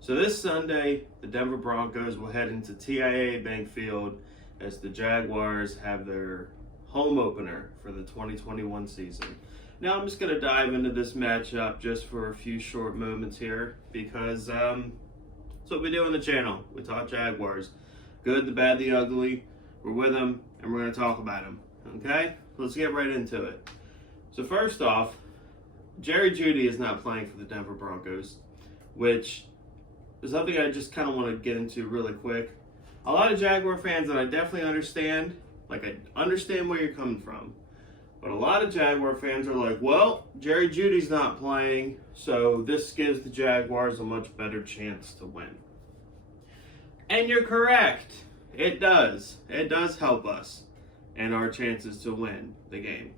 So this Sunday, the Denver Broncos will head into TIAA Bank Field as the Jaguars have their home opener for the 2021 season. Now I'm just going to dive into this matchup just for a few short moments here because that's what we do on the channel. We talk Jaguars. Good, the bad, the ugly. We're with them and we're going to talk about them. Okay? Let's get right into it. So first off, Jerry Jeudy is not playing for the Denver Broncos, which is something I just kind of want to get into really quick. A lot of Jaguar fans, and I definitely understand, I understand where you're coming from. But a lot of Jaguar fans are like, well, Jerry Jeudy's not playing, so this gives the Jaguars a much better chance to win. And you're correct. It does. It does help us and our chances to win the game.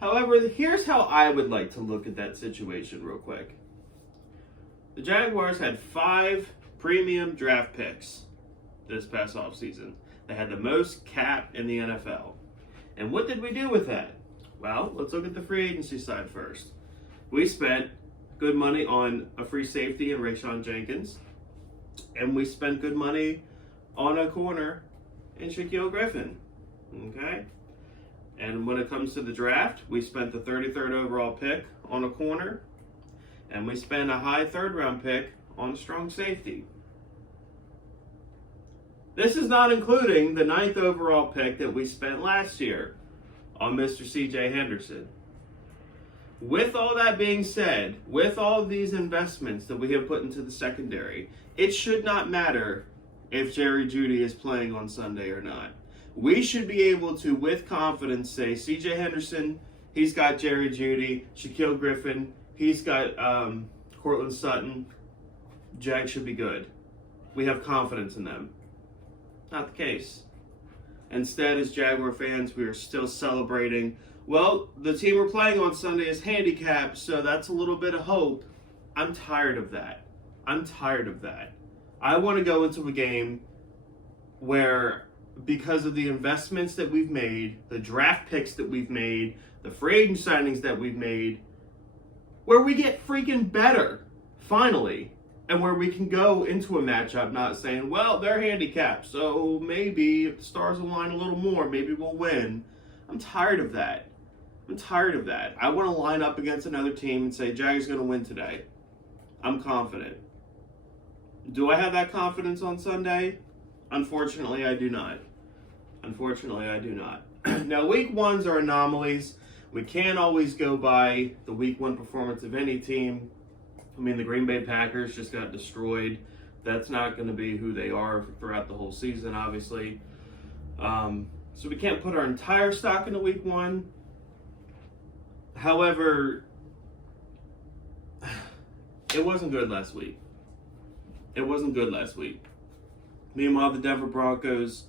However, here's how I would like to look at that situation real quick. The Jaguars had 5 premium draft picks this past offseason. They had the most cap in the NFL. And what did we do with that? Well, let's look at the free agency side first. We spent good money on a free safety in Rayshon Jenkins. And we spent good money on a corner in Shaquille Griffin. Okay? And when it comes to the draft, we spent the 33rd overall pick on a corner. And we spent a high 3rd round pick on a strong safety. This is not including the 9th overall pick that we spent last year on Mr. CJ Henderson. With all that being said, with all of these investments that we have put into the secondary, it should not matter if Jerry Jeudy is playing on Sunday or not. We should be able to, with confidence, say CJ Henderson, he's got Jerry Jeudy, Shaquille Griffin, he's got Cortland Sutton. Jag should be good. We have confidence in them. Not the case. Instead, as Jaguar fans, we are still celebrating. Well, the team we're playing on Sunday is handicapped, so that's a little bit of hope. I'm tired of that. I'm tired of that. I want to go into a game where, because of the investments that we've made, the draft picks that we've made, the free agent signings that we've made, where we get freaking better, finally, and where we can go into a matchup not saying, well, they're handicapped, so maybe if the stars align a little more, maybe we'll win. I'm tired of that. I'm tired of that. I want to line up against another team and say, Jags going to win today. I'm confident. Do I have that confidence on Sunday? Unfortunately, I do not. Unfortunately, I do not. Now, week ones are anomalies. We can't always go by the week 1 performance of any team. I mean, the Green Bay Packers just got destroyed. That's not going to be who they are throughout the whole season, obviously. So we can't put our entire stock into week 1. However, it wasn't good last week. It wasn't good last week. Meanwhile, the Denver Broncos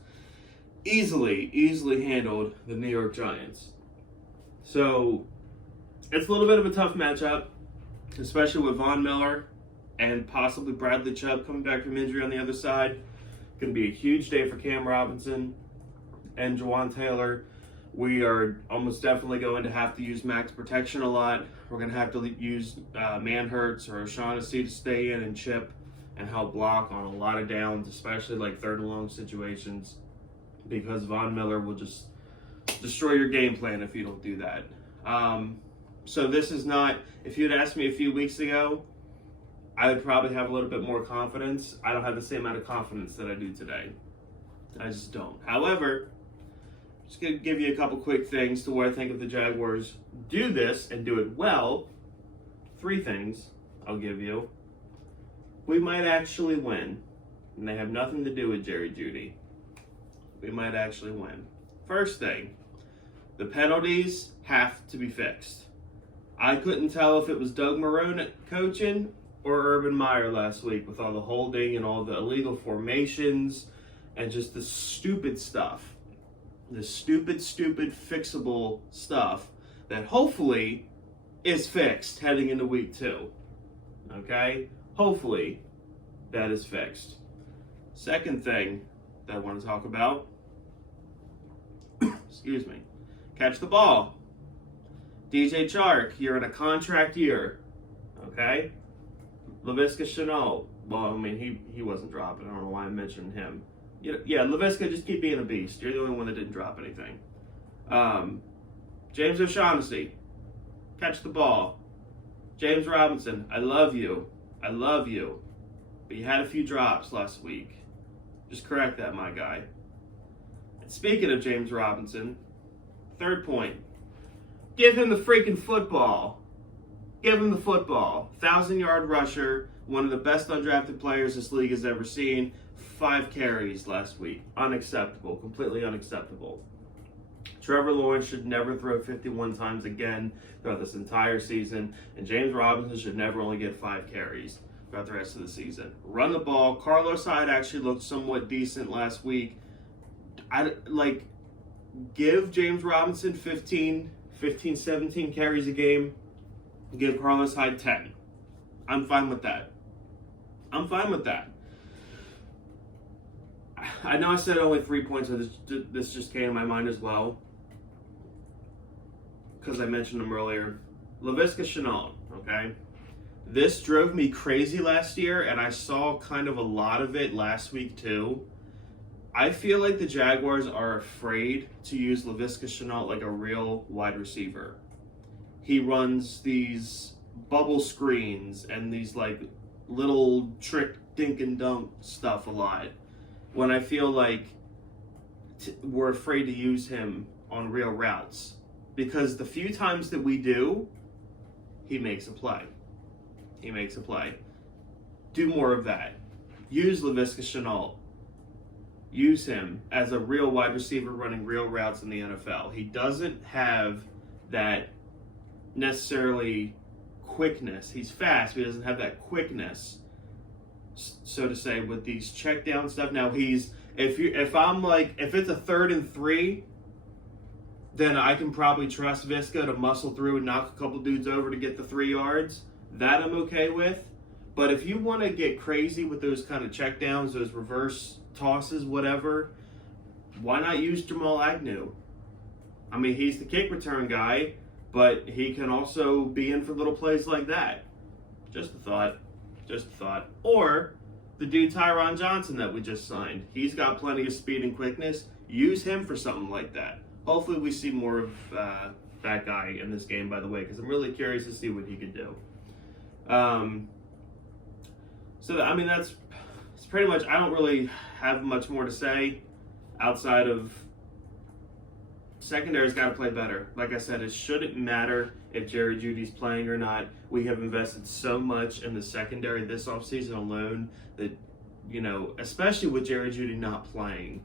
easily handled the New York Giants. So, it's a little bit of a tough matchup, especially with Von Miller and possibly Bradley Chubb coming back from injury on the other side. Going to be a huge day for Cam Robinson and Jawan Taylor. We are almost definitely going to have to use max protection a lot. We're going to have to use Manhurts or O'Shaughnessy to stay in and chip and help block on a lot of downs, especially like 3rd and long situations, because Von Miller will just destroy your game plan if you don't do that. So this is not, if you'd asked me a few weeks ago, I would probably have a little bit more confidence. I don't have the same amount of confidence that I do today. I just don't. However, just going to give you a couple quick things to where I think if the Jaguars do this and do it well, 3 things I'll give you. We might actually win. And they have nothing to do with Jerry Jeudy. We might actually win. First thing, the penalties have to be fixed. I couldn't tell if it was Doug Marrone coaching or Urban Meyer last week with all the holding and all the illegal formations and just the stupid stuff. The stupid fixable stuff that hopefully is fixed heading into week 2. Okay? Hopefully that is fixed. Second thing that I want to talk about, excuse me, catch the ball. DJ Chark, you're in a contract year, okay? Laviska Shenault. Well, I mean, he wasn't dropping. I don't know why I mentioned him. Yeah, Laviska, just keep being a beast. You're the only one that didn't drop anything. James O'Shaughnessy, catch the ball. James Robinson, I love you. I love you. But you had a few drops last week. Just correct that, my guy. And speaking of James Robinson, third point. Give him the freaking football. Give him the football. 1,000-yard rusher, one of the best undrafted players this league has ever seen. 5 carries last week. Unacceptable. Completely unacceptable. Trevor Lawrence should never throw 51 times again throughout this entire season. And James Robinson should never only get 5 carries throughout the rest of the season. Run the ball. Carlos Hyde actually looked somewhat decent last week. Give James Robinson 15, 17 carries a game. Give Carlos Hyde 10. I'm fine with that. I'm fine with that. I know I said only 3 points, so this just came to my mind as well, because I mentioned him earlier. Laviska Shenault, okay? This drove me crazy last year, and I saw kind of a lot of it last week too. I feel like the Jaguars are afraid to use Laviska Shenault like a real wide receiver. He runs these bubble screens and these like little trick dink and dunk stuff a lot, when I feel like we're afraid to use him on real routes. Because the few times that we do, he makes a play. He makes a play. Do more of that. Use Laviska Shenault. Use him as a real wide receiver running real routes in the NFL. He doesn't have that necessarily quickness. He's fast, but he doesn't have that quickness, so to say, with these check down stuff. Now if it's a 3rd and 3, then I can probably trust Viska to muscle through and knock a couple dudes over to get the 3 yards. That I'm okay with. But if you want to get crazy with those kind of check downs, those reverse tosses, whatever, why not use Jamal Agnew? I mean, he's the kick return guy, but he can also be in for little plays like that. Just a thought. Just a thought. Or the dude Tyron Johnson that we just signed. He's got plenty of speed and quickness. Use him for something like that. Hopefully we see more of that guy in this game, by the way, because I'm really curious to see what he could do. That's pretty much, I don't really have much more to say outside of secondary's got to play better. Like I said, it shouldn't matter if Jerry Jeudy's playing or not. We have invested so much in the secondary this offseason alone that, especially with Jerry Jeudy not playing,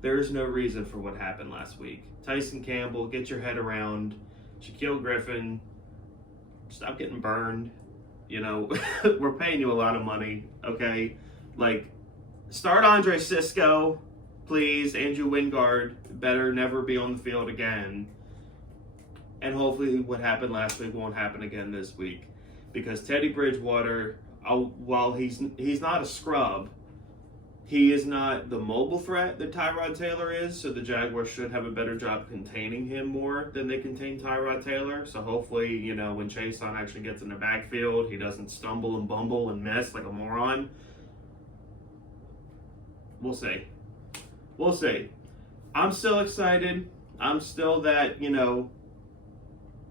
there is no reason for what happened last week. Tyson Campbell, get your head around. Shaquille Griffin, stop getting burned. We're paying you a lot of money, okay? Start Andre Sisco, please. Andrew Wingard better never be on the field again. And hopefully what happened last week won't happen again this week. Because Teddy Bridgewater, while he's not a scrub, he is not the mobile threat that Tyrod Taylor is, so the Jaguars should have a better job containing him more than they contain Tyrod Taylor. So hopefully, when Chason actually gets in the backfield, he doesn't stumble and bumble and mess like a moron. We'll see. We'll see. I'm still excited. I'm still that,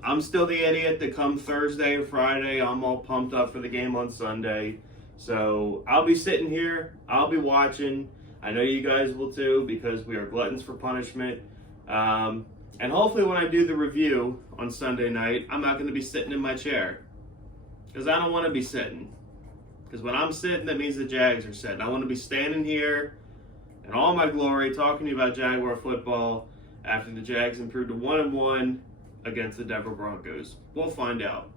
I'm still the idiot that come Thursday and Friday, I'm all pumped up for the game on Sunday. So I'll be sitting here, I'll be watching. I know you guys will too, because we are gluttons for punishment. And hopefully when I do the review on Sunday night, I'm not going to be sitting in my chair. Because I don't want to be sitting. Because when I'm sitting, that means the Jags are sitting. I want to be standing here in all my glory talking to you about Jaguar football after the Jags improved to 1-1 against the Denver Broncos. We'll find out.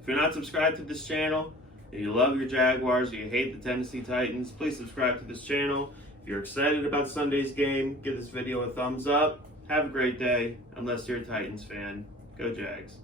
If you're not subscribed to this channel, and you love your Jaguars, or you hate the Tennessee Titans, please subscribe to this channel. If you're excited about Sunday's game, give this video a thumbs up. Have a great day, unless you're a Titans fan. Go Jags.